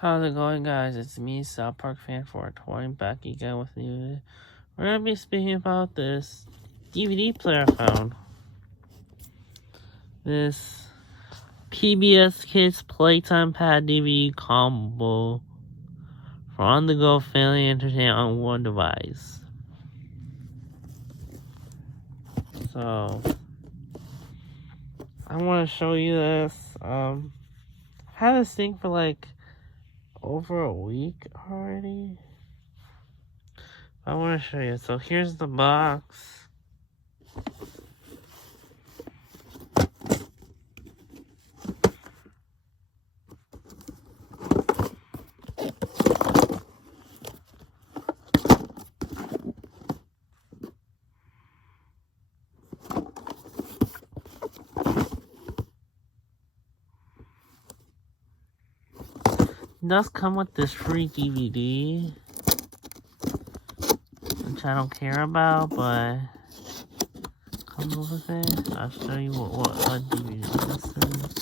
How's it going, guys? It's me, South Park fan 420, back again with you. We're gonna be speaking about this DVD player I found. This PBS KIDS Playtime Pad DVD combo for on-the-go family entertainment on one device. So, I want to show you this. I've had this thing for like over a week already. I want to show you. So here's the box. It does come with this free DVD, which I don't care about, but comes with it. I'll show you what DVD this is.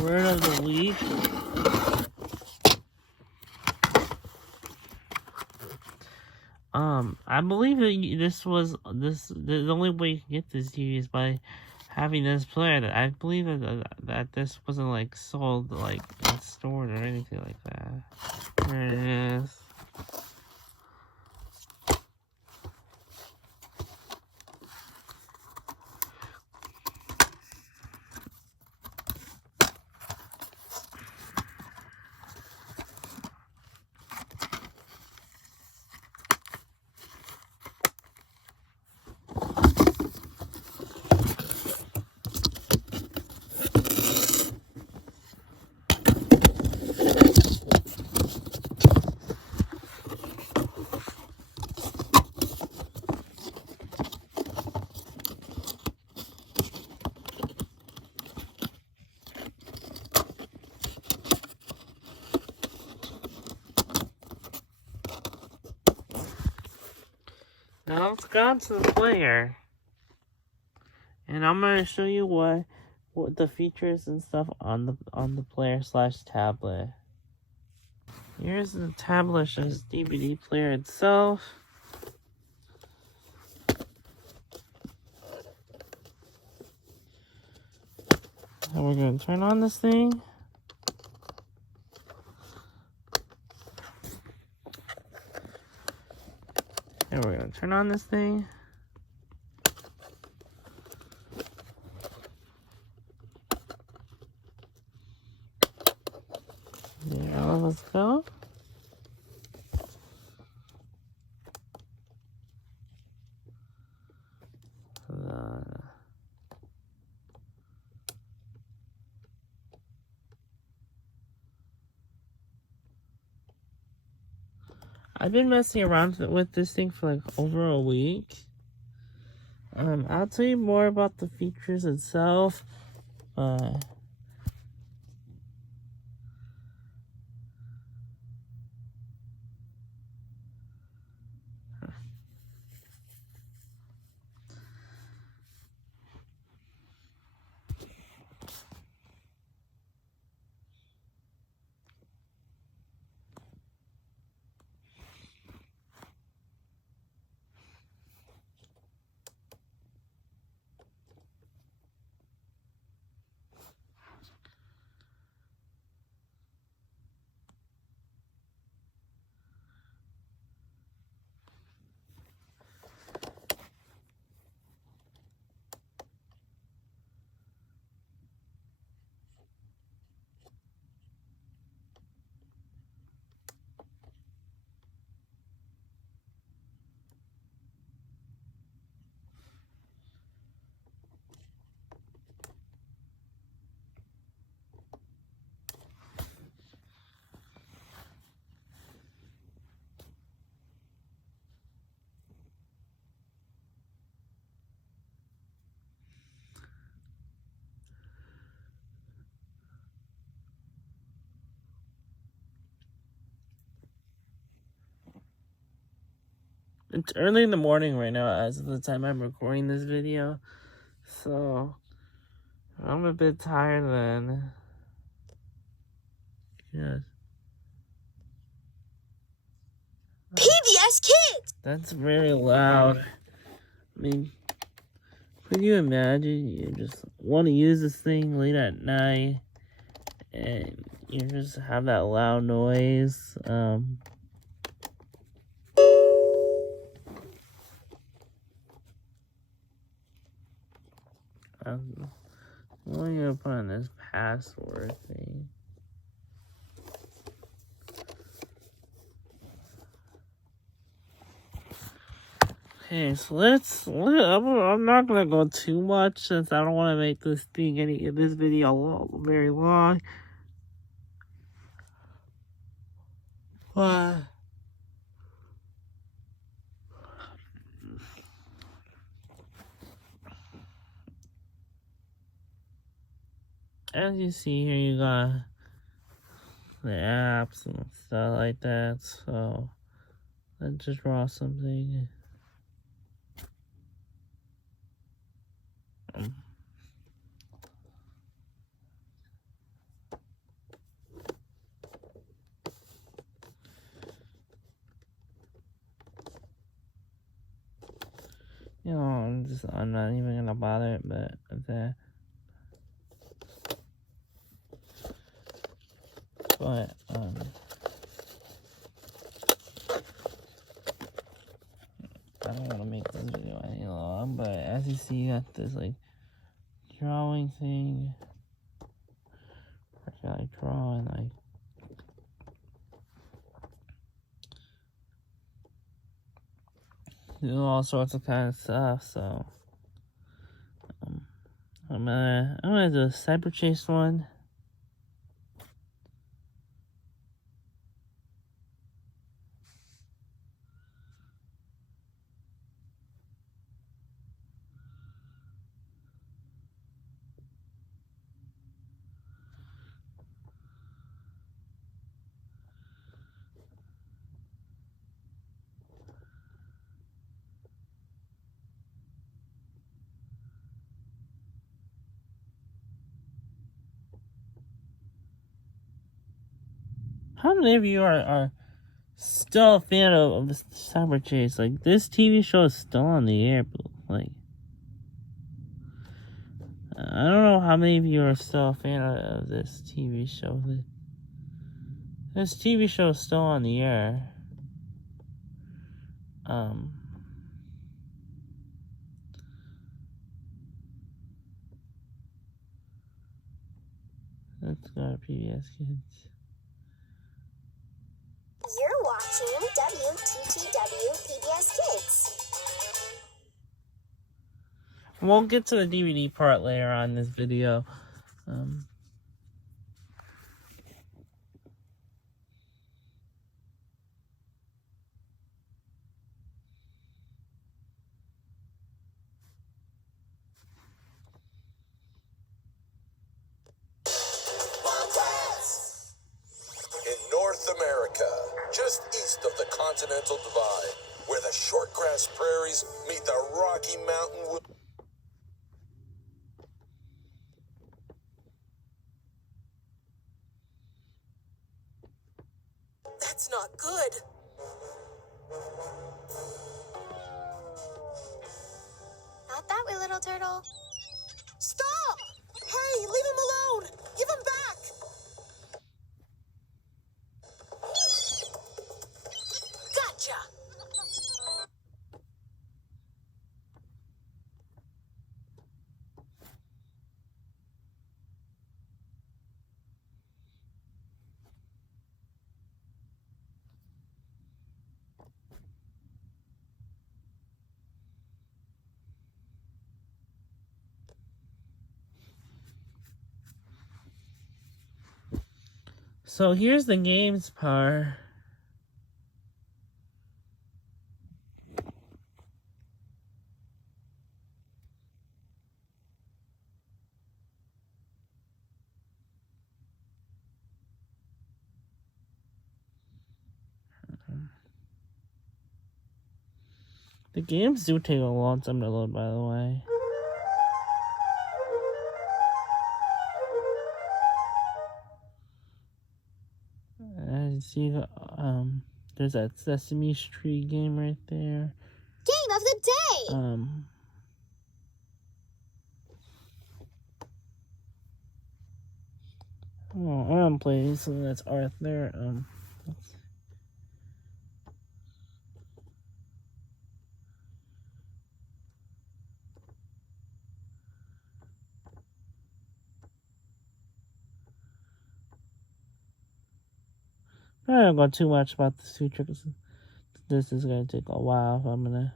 Word of the week. I believe that the only way you can get this DVD is by having this player. I believe that this wasn't like sold like in stores or anything like that. There it is. Now let's go on to the player, and I'm gonna show you what the features and stuff on the player / tablet. Here's the tablet DVD player itself. Now we're gonna turn on this thing. And we're gonna turn on this thing. Yeah, let's go. I've been messing around with this thing for like over a week. I'll tell you more about the features itself. It's early in the morning right now as of the time I'm recording this video. So, I'm a bit tired then. Yes. PBS KIDS! That's very loud. I mean, could you imagine you just want to use this thing late at night and you just have that loud noise? I'm only gonna put on this password thing. Okay, so I'm not gonna go too much since I don't want to make this video very long. But as you see here, you got the apps and stuff like that. So let's just draw something. You know, I'm not even gonna bother, but I don't want to make this video any long. But as you see, you got this like drawing thing. I draw and like. Do all sorts of kind of stuff, so I'm gonna do a cyber chase one. How many of you are still a fan of the cyber chase? Like, this TV show is still on the air, but like, I don't know how many of you are still a fan of this TV show. This TV show is still on the air. Let's go to PBS KIDS. You're watching WTTW PBS KIDS. We'll get to the DVD part later on in this video. In North America, just east of the Continental Divide, where the shortgrass prairies meet the Rocky Mountain woods. That's not good. Not that way, little turtle. Stop! Hey, leave him alone! Give him back! Gotcha! So here's the games part. The games do take a long time to load, by the way. see, there's that Sesame Street game right there. Game of the day! Oh, I don't play these, so that's Arthur. I don't go too much about this feature because this is gonna take a while. If I'm gonna.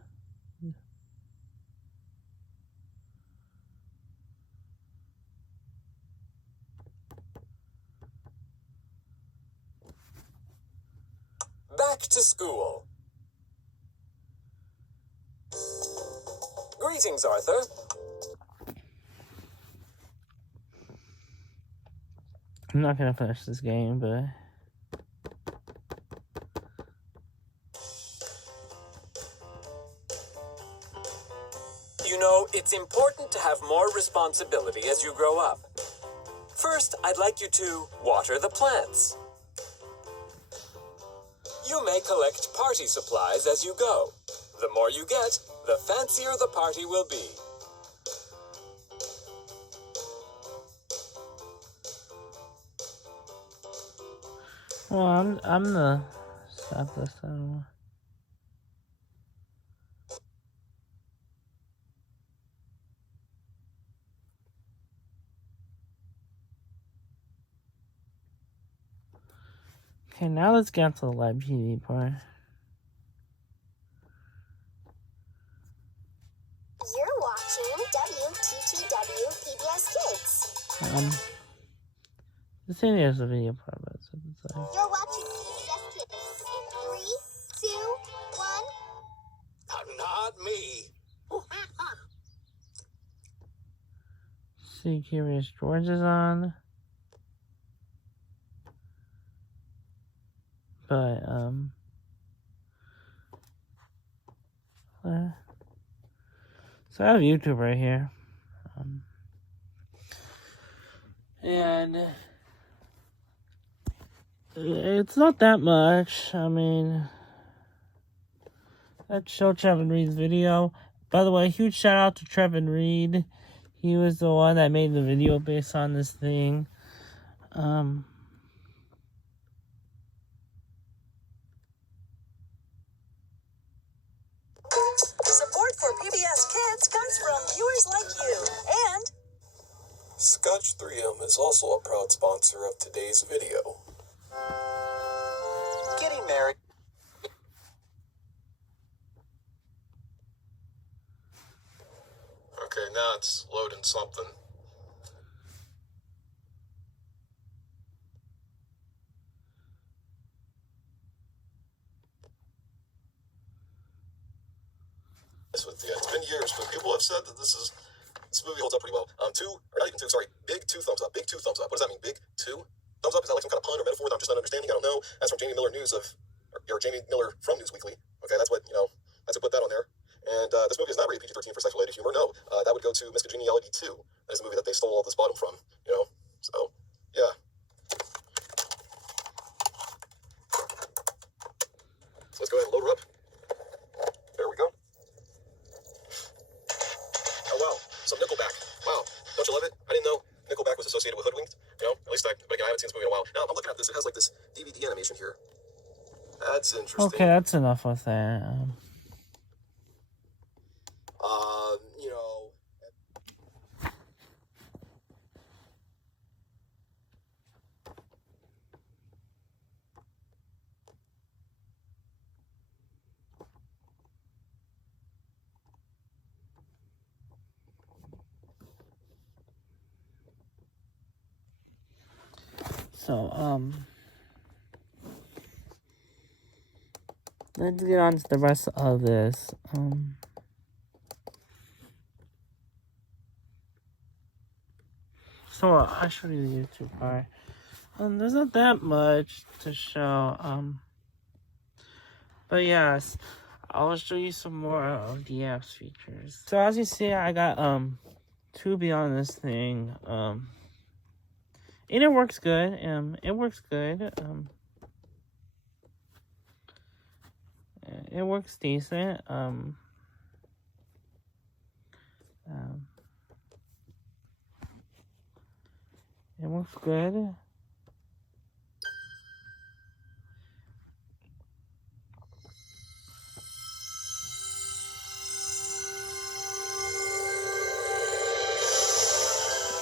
Back to school. Greetings, Arthur. I'm not gonna finish this game, but. You know, it's important to have more responsibility as you grow up. First, I'd like you to water the plants. You may collect party supplies as you go. The more you get, the fancier the party will be. Well, I'm the stop this. I don't know. Okay, now let's get to the live TV part. You're watching WTTW PBS Kids. This ain't is a video part, but it's like. You're watching PBS Kids in 3, 2, 1. Not me. See, Curious George is on. But, so I have YouTube right here. And it's not that much. I mean, let's show Trevin Reed's video. By the way, huge shout out to Trevin Reed. He was the one that made the video based on this thing. Support for PBS Kids comes from viewers like you and Scotch 3M is also a proud sponsor of today's video. Getting married. Okay, now it's loading something. With you. It's been years, but people have said that this movie holds up pretty well. Big two thumbs up. Big two thumbs up. What does that mean? Big two thumbs up? Is that like some kind of pun or metaphor that I'm just not understanding? I don't know. That's from Jamie Miller or Jamie Miller from News Weekly. Okay, that's what that's to put that on there. And this movie is not rated PG-13 for sexual humor. No, that would go to Miss Congeniality 2. That is a movie that they stole all this bottom from. So yeah. So let's go ahead and load her up. There we go. Oh, wow. Some Nickelback. Wow. Don't you love it? I didn't know Nickelback was associated with Hoodwinked. At least but again, I haven't seen this movie in a while. Now, I'm looking at this. It has like this DVD animation here. That's interesting. Okay, that's enough with that. So, let's get on to the rest of this. So I'll show you the YouTube part. There's not that much to show. But yes, I'll show you some more of the app's features. So as you see, I got Tubi on this thing. And it works good. It works good. it works decent. It works good.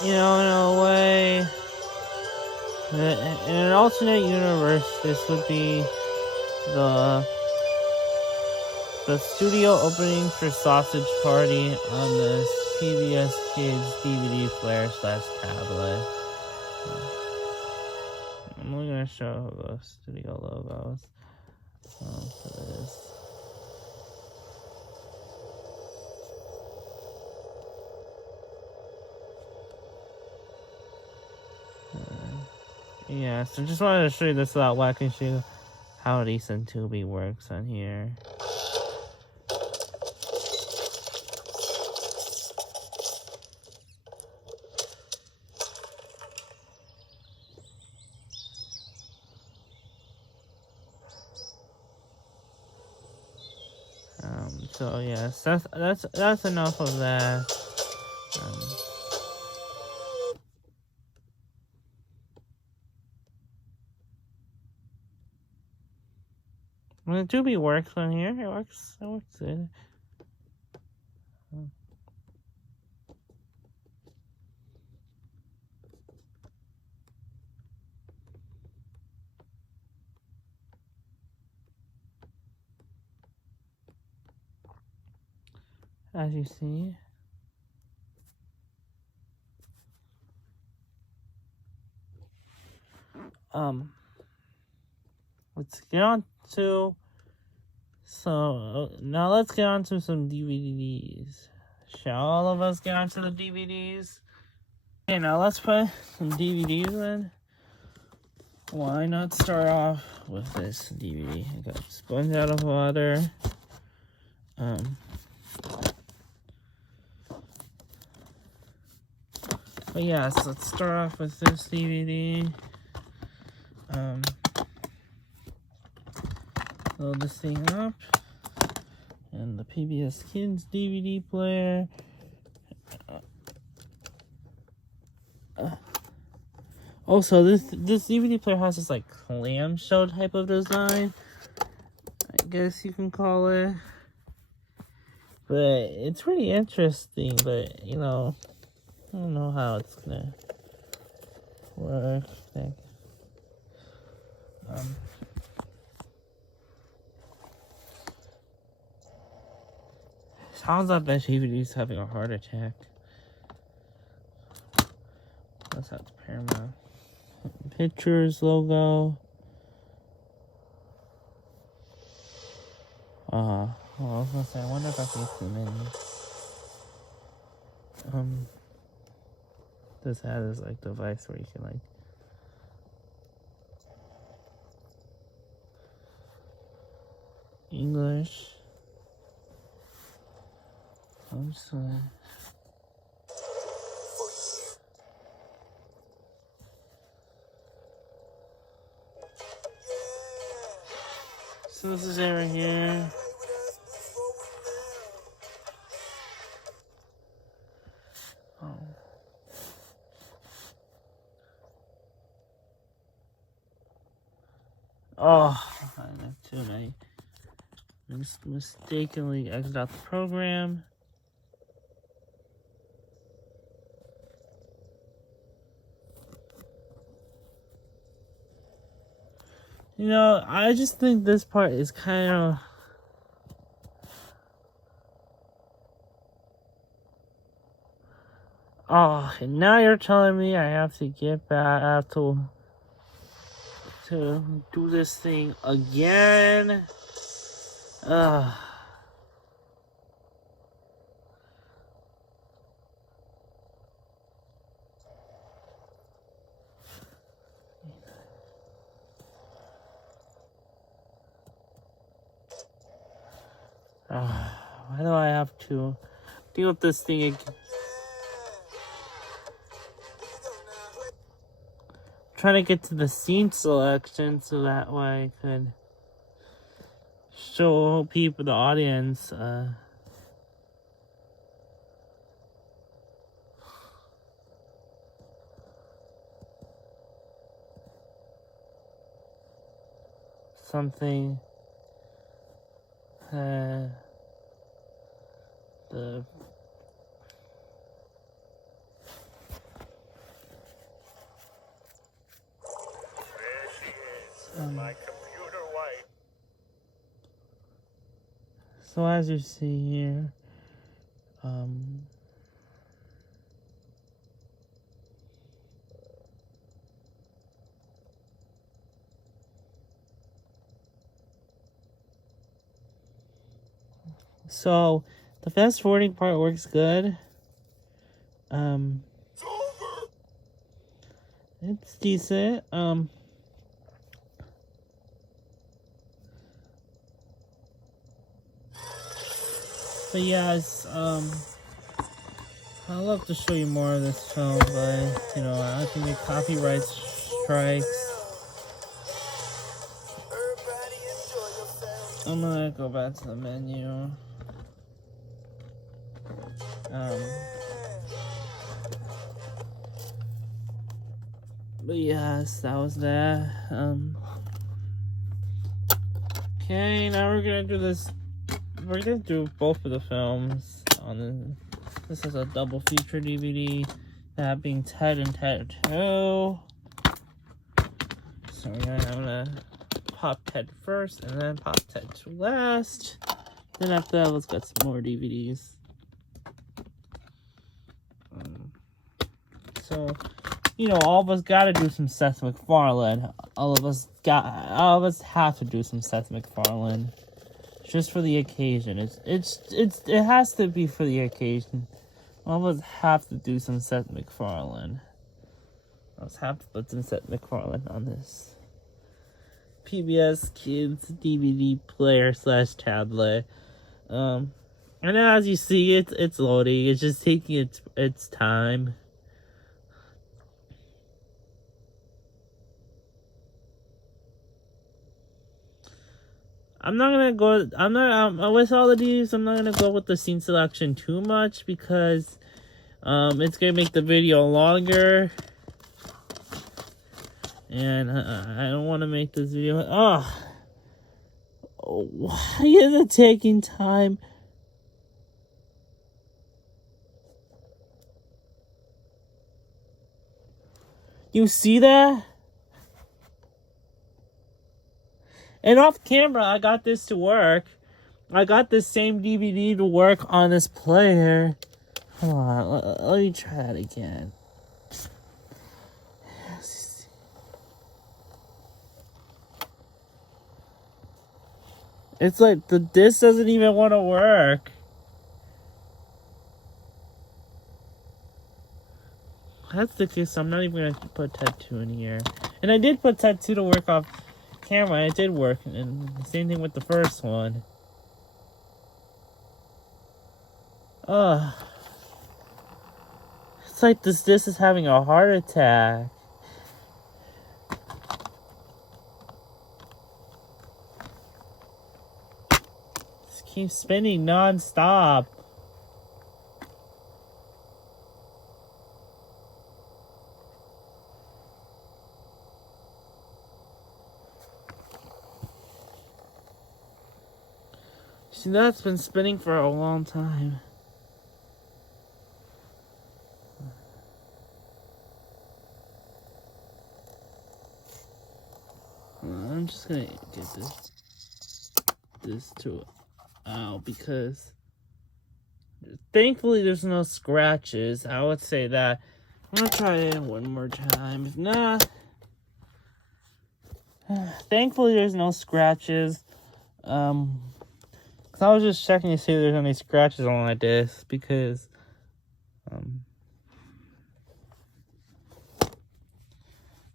You know, in a way, in an alternate universe, this would be the studio opening for Sausage Party on the PBS Kids DVD player / tablet. I'm only gonna show the studio logos for this. Yeah, so just wanted to show you this without whacking you how decent Tubi works on here. So yes, that's enough of that. When the Tubi works on here, it works good. As you see. Let's get on to now let's get on to some DVDs. Shall all of us get onto the DVDs? Okay, now let's put some DVDs in. Why not start off with this DVD? I got Sponge Out of Water. But yeah, so let's start off with this DVD. Load this thing up. And the PBS Kids DVD player. Also, this DVD player has this like clamshell type of design, I guess you can call it. But it's really interesting. But you know, I don't know how it's gonna work. Sounds like that DVD's having a heart attack. That's how it's Paramount. Pictures logo. Well, I was gonna say, I wonder if I can zoom in. This has this like device where you can like English. I'm sorry. So this is it right here. Oh, I have too many. Mistakenly exited out the program. You know, I just think this part is kind of... Oh, and now you're telling me I have to get back, I have to do this thing again? Ugh. Why do I have to deal with this thing again? Trying to get to the scene selection so that way I could show people, the audience, something the My computer wife. so as you see here, so the fast forwarding part works good. It's over. It's decent. But yes, I'd love to show you more of this film, but you know, I think the copyright strikes. Everybody enjoy your family. I'm gonna go back to the menu. But yes, that was that. Okay, now we're gonna do this. We're gonna do both of the films on the. This is a double feature DVD. That being Ted and Ted 2. So I'm gonna pop Ted first and then pop Ted 2 last. Then after that, let's get some more DVDs. So, you know, all of us gotta do some Seth MacFarlane. All of us have to do some Seth MacFarlane. Just for the occasion. It has to be for the occasion. All of us have to do some Seth MacFarlane. Let's have to put some Seth MacFarlane on this PBS Kids DVD player / tablet. And as you see, it's loading. It's just taking its time. I'm not gonna go. With all of these, I'm not gonna go with the scene selection too much because it's gonna make the video longer, and I don't want to make this video. Why is it taking time? You see that? And off camera, I got this to work. I got this same DVD to work on this player. Hold on, let me try that again. It's like the disc doesn't even want to work. That's the case, I'm not even going to put Tattoo in here. And I did put Tattoo to work off camera, and it did work. And the same thing with the first one. It's like this disc is having a heart attack. It keeps spinning non-stop. See, that's been spinning for a long time. I'm just gonna get this to out because thankfully there's no scratches. I would say that. I'm gonna try it one more time. If not, thankfully there's no scratches. Cause I was just checking to see if there's any scratches on my disc because you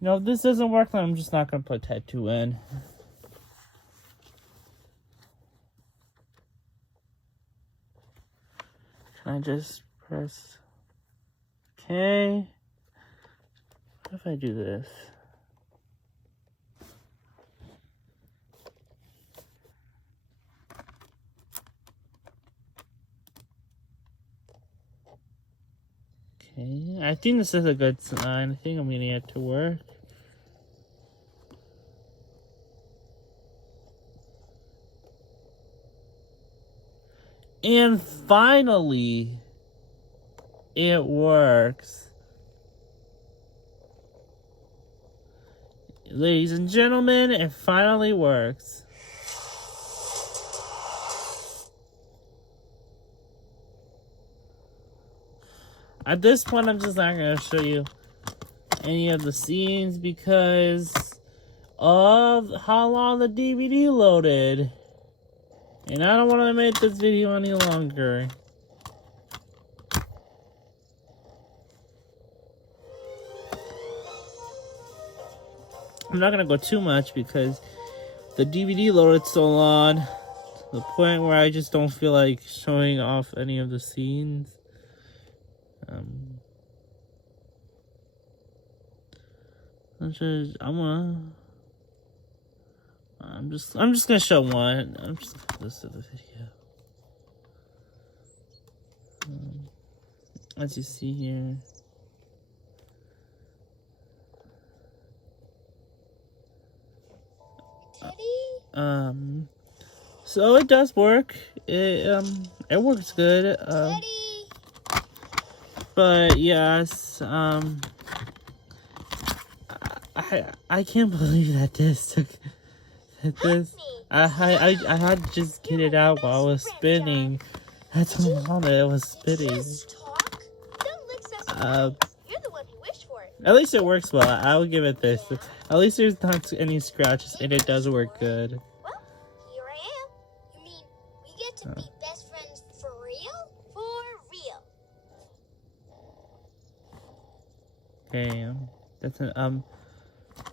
know, if this doesn't work, then I'm just not gonna put Tattoo in. Can I just press OK? What if I do this? Okay, I think this is a good sign. I think I'm gonna get to work. And finally, it works. Ladies and gentlemen, it finally works. At this point, I'm just not going to show you any of the scenes because of how long the DVD loaded. And I don't want to make this video any longer. I'm not going to go too much because the DVD loaded so long to the point where I just don't feel like showing off any of the scenes. I'm just gonna show one. I'm just gonna listen to the video. As you see here. Teddy? So it does work. It works good. Teddy? But yes, I can't believe that this took this. I had to just get it out while I was spinning. That's how long it was spinning. Just talk? Don't lick Cecil. You're the one who wished for it. At least it works well. I will give it this. At least there's not any scratches, and it does work good. Well, here I am. You mean we get to be best friends for real? For real. Okay, that's an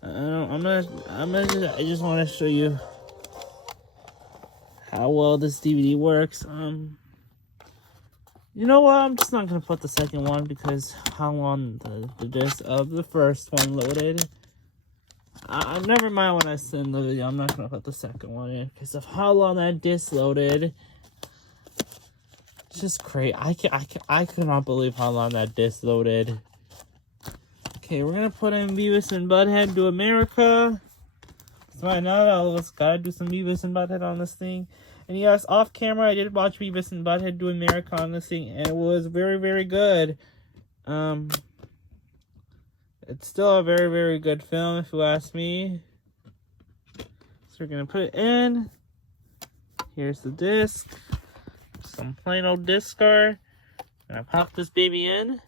I just want to show you how well this DVD works. You know what? I'm just not gonna put the second one because how long the disc of the first one loaded. Never mind when I send the video. I'm not gonna put the second one in because of how long that disc loaded. It's just crazy. I could not believe how long that disc loaded. Okay, we're gonna put in Beavis and Butthead Do America. So right now, I gotta do some Beavis and Butthead on this thing. And yes, off camera, I did watch Beavis and Butthead Do America on this thing, and it was very, very good. It's still a very, very good film, if you ask me. So we're gonna put it in. Here's the disc. Some plain old disc card. Gonna pop this baby in.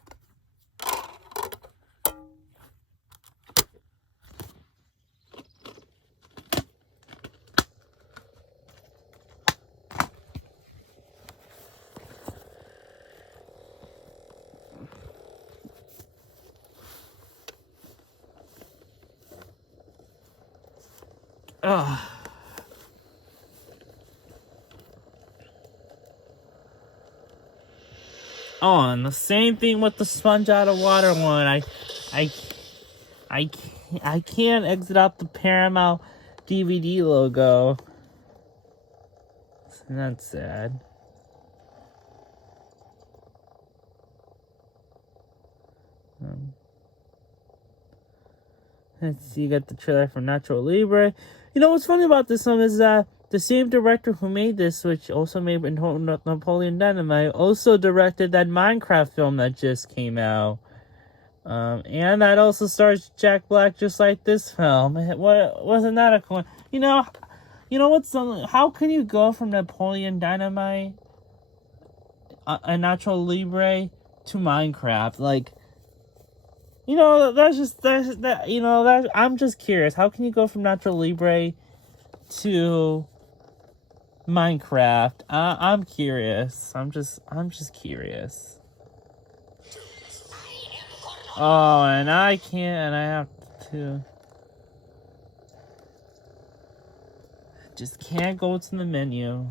Oh, and the same thing with the sponge out of water one. I can't exit out the Paramount DVD logo. And that's sad. Let's see, you got the trailer for Nacho Libre. You know what's funny about this one is that the same director who made this, which also made Napoleon Dynamite, also directed that Minecraft film that just came out. And that also stars Jack Black just like this film. Wasn't that a cool? You know what's how can you go from Napoleon Dynamite and Nacho Libre to Minecraft? Like, you know, I'm just curious. How can you go from Nacho Libre to Minecraft? I'm curious. I'm just curious. Oh, and I have to. Just can't go to the menu.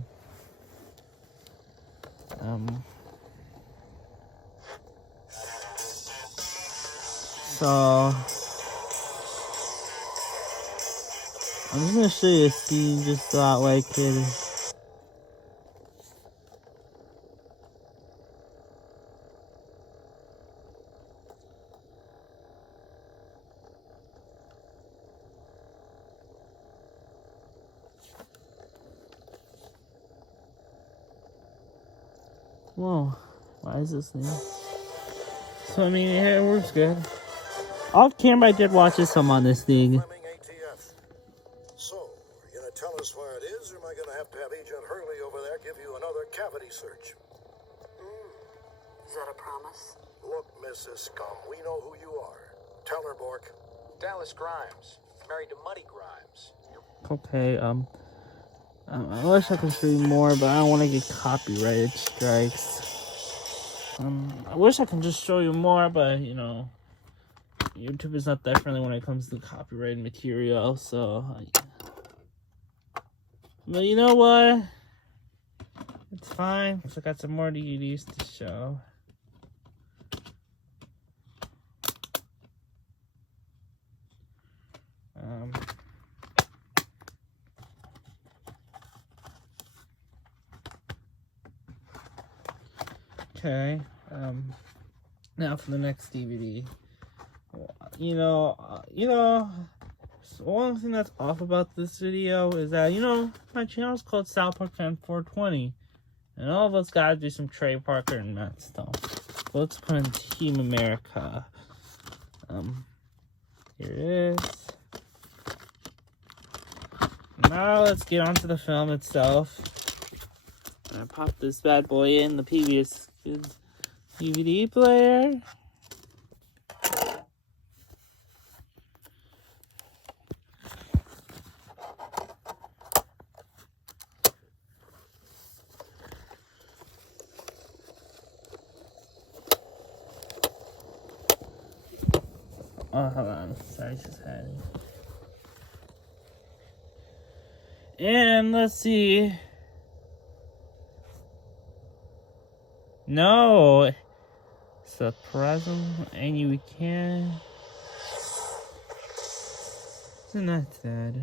So I'm just gonna show you a scene just that way, kid. Whoa, why is this new? So, I mean, yeah, it works good. Off camera, I did watch some on this thing. Fleming ATF. So, are you gonna tell us where it is, or am I gonna have Agent Hurley over there give you another cavity search? Is that a promise? Look, Mrs. Scum, we know who you are. Tell her, Bork. Dallas Grimes, married to Muddy Grimes. Okay, I wish I could show you more, but I don't want to get copyrighted strikes. I wish I could just show you more, but, you know, YouTube is not that friendly when it comes to copyrighted material, so... But you know what? It's fine. I got some more DVDs to show. Okay. Now for the next DVD. So one thing that's off about this video is that, my channel is called South Park Fan 420. And all of us gotta do some Trey Parker and Matt Stone. So let's put in Team America. Here it is. Now let's get onto the film itself. I pop this bad boy in the PBS KIDS DVD player. Oh, hold on. Sorry, it's just had it. And let's see. No! Surprising, and you can. Isn't that sad?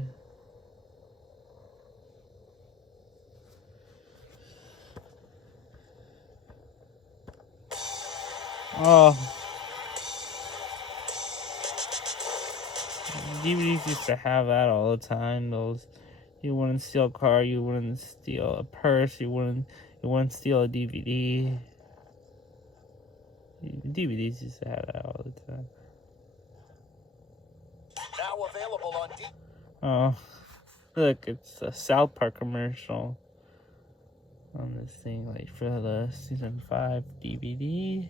Oh. DVDs used to have that all the time. Those, you wouldn't steal a car, you wouldn't steal a purse, you wouldn't steal a DVD. DVDs used to have that all the time. Now available on Oh, look, it's a South Park commercial on this thing, like for the season 5 DVD.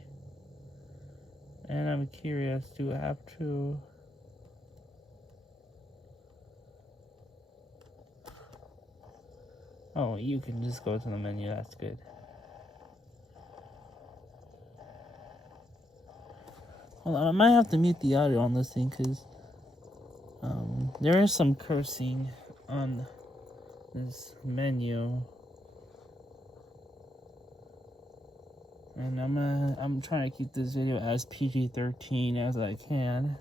And I'm curious, do I have to? Oh, you can just go to the menu, that's good. Hold on, I might have to mute the audio on this thing, because there is some cursing on this menu. And I'm trying to keep this video as PG-13 as I can.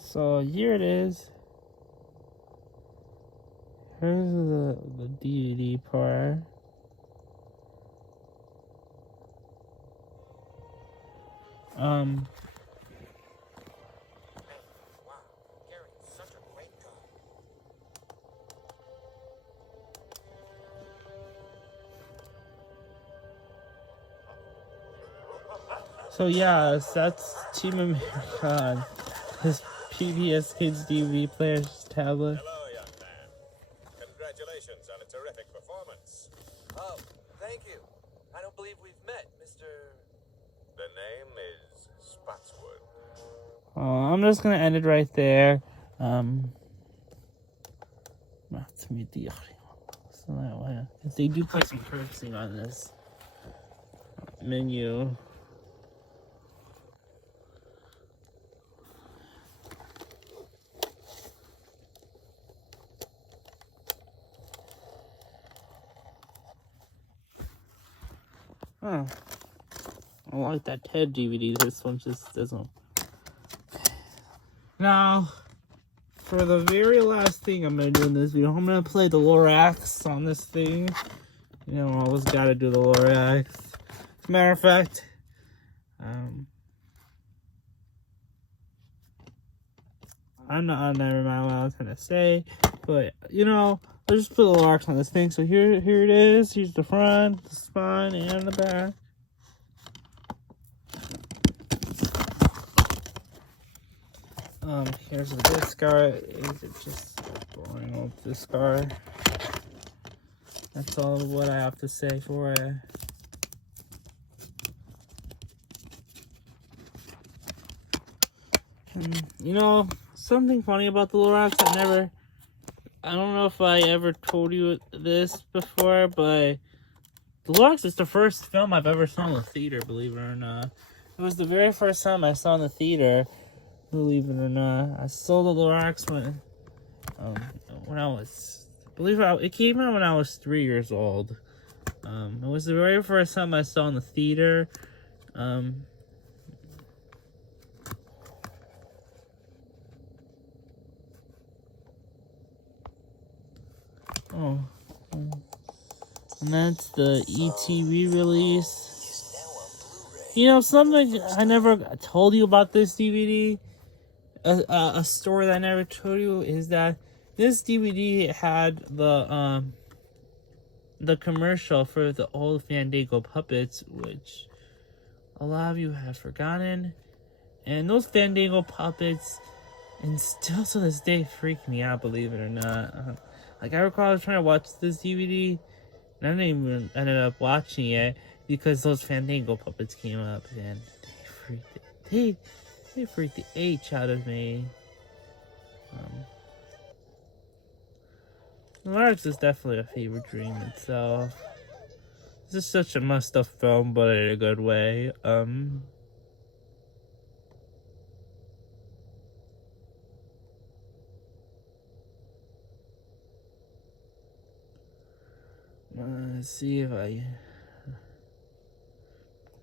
So here it is. Here's the DVD part. Wow, Gary's such a great guy. So yeah, that's Team America. His PBS KIDS DVD player's tablet. Hello, young man. Congratulations on a terrific performance. Oh, thank you. I don't believe we've met, Mr. The name is Spotswood. I'm just gonna end it right there. Let's mute the audio. So that way, if they do play some cursing on this menu. Oh. I like that TED DVD. This one just doesn't. Now, for the very last thing I'm gonna do in this video, I'm gonna play the Lorax on this thing. You know, I always gotta do the Lorax. As a matter of fact, never mind what I was gonna say, but you know, I'll just put the Lorax on this thing. So here it is. Here's the front, the spine, and the back. Here's the disc guard. Is it just boring old disc guard? That's all what I have to say for it. And, you know, something funny about the Lorax, I don't know if I ever told you this before, but the Lorax is the first film I've ever saw in the theater, believe it or not. It was the very first time I saw in the theater, believe it or not. I saw the Lorax when I was, it came out when I was 3 years old. It was the very first time I saw in the theater. And that's the ETV release. You know, something I never told you about this DVD, a story that I never told you, is that this DVD had the commercial for the old Fandango puppets, which a lot of you have forgotten. And those Fandango puppets, and still to this day, freak me out, believe it or not. Like, I recall I was trying to watch this DVD, and I didn't even ended up watching it because those Fandango puppets came up, and they freaked the H out of me. Lorax is definitely a fever dream itself. This is such a messed up film, but in a good way. Let's see if I.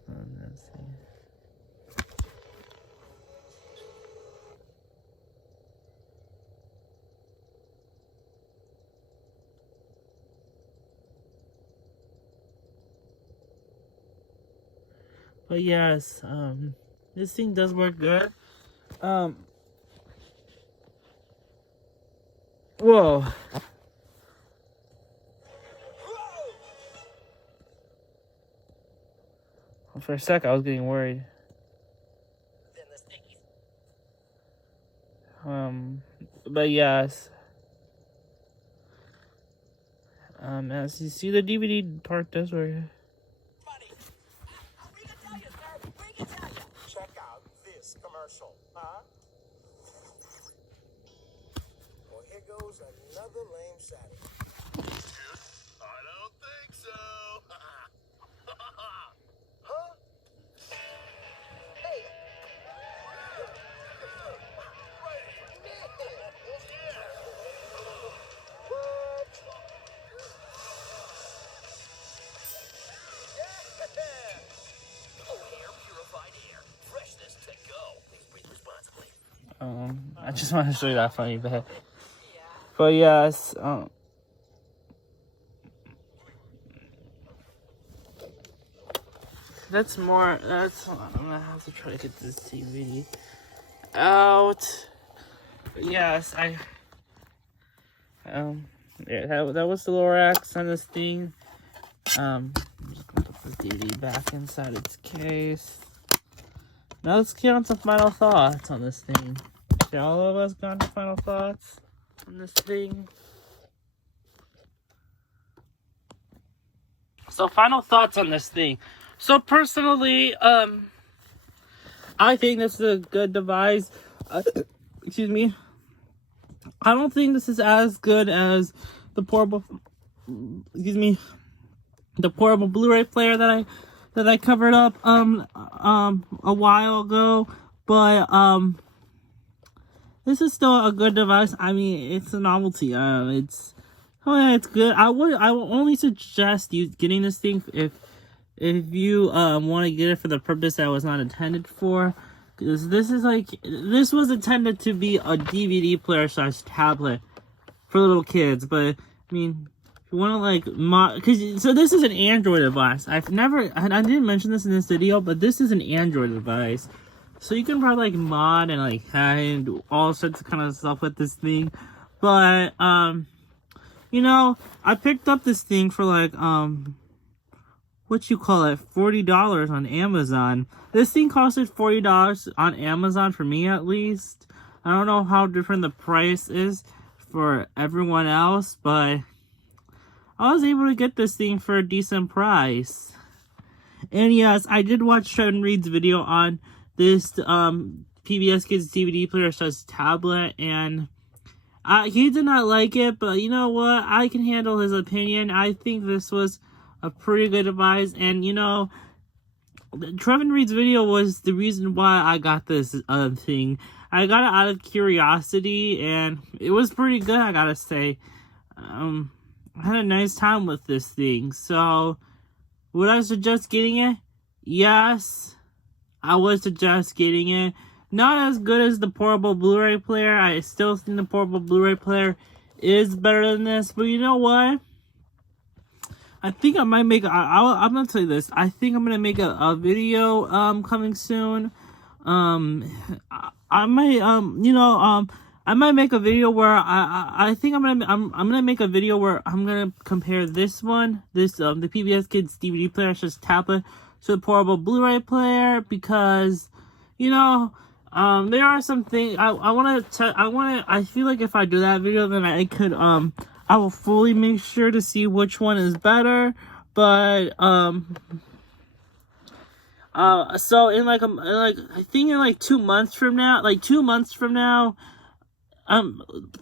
Let's see. But yes, this thing does work good. Whoa. For a sec, I was getting worried. But yes. As you see, the DVD part does work. Check out this commercial, huh? Well, here goes another lame Saturday. I don't think so. Huh? Hey! I just want to show you that funny bit. But yes, that's I'm gonna have to try to get this DVD out. But yes, yeah, that was the Lorax on this thing. I'm just gonna put the DVD back inside its case. Now let's get on some final thoughts on this thing. Should all of us go on to final thoughts on this thing? So final thoughts on this thing. So personally, I think this is a good device. Excuse me. I don't think this is as good as the portable Blu-ray player that I covered up a while ago, but this is still a good device. I mean, it's a novelty. It's good. I will only suggest you getting this thing if if you want to get it for the purpose that it was not intended for. Because this was intended to be a DVD player / tablet for little kids. But, I mean, if you want to, like, so this is an Android device. I didn't mention this in this video, but this is an Android device. So you can probably, like, mod and, like, hack and do all sorts of kind of stuff with this thing. But, you know, I picked up this thing for, like, $40 on Amazon. This thing costed $40 on Amazon for me, at least. I don't know how different the price is for everyone else, but I was able to get this thing for a decent price. And yes, I did watch Trevin Reed's video on this PBS Kids DVD player / tablet, and he did not like it, but you know what? I can handle his opinion. I think this was a pretty good device, and you know, Trevin Reed's video was the reason why I got this thing. I got it out of curiosity, and it was pretty good, I gotta say. I had a nice time with this thing. So, would I suggest getting it? Yes, I would suggest getting it. Not as good as the portable Blu-ray player. I still think the portable Blu-ray player is better than this, but you know what? I think I might make I'm gonna tell you this. I think I'm gonna make a video coming soon. I might I might make a video where I think I'm gonna make a video where I'm gonna compare the PBS Kids DVD player / tablet to the portable Blu-ray player, because you know there are some things I feel like if I do that video, then I could I will fully make sure to see which one is better, but so in I think in 2 months from now,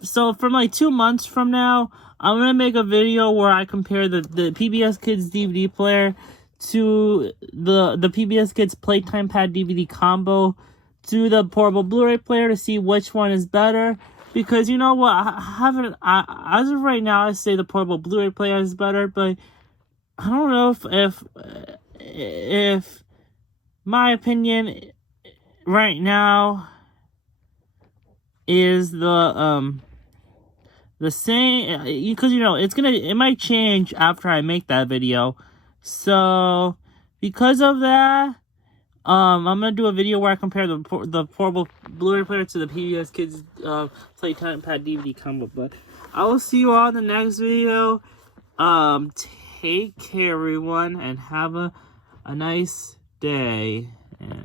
so from 2 months from now, I'm gonna make a video where I compare the PBS Kids DVD player to the PBS Kids Playtime Pad DVD combo to the portable Blu-ray player to see which one is better. Because you know what, as of right now, I say the portable Blu-ray player is better, but I don't know if my opinion right now is the same, because you know it might change after I make that video. So because of that, I'm gonna do a video where I compare the portable Blu-ray player to the PBS Kids Playtime Pad DVD combo. But I will see you all in the next video. Take care, everyone, and have a nice day. Yeah.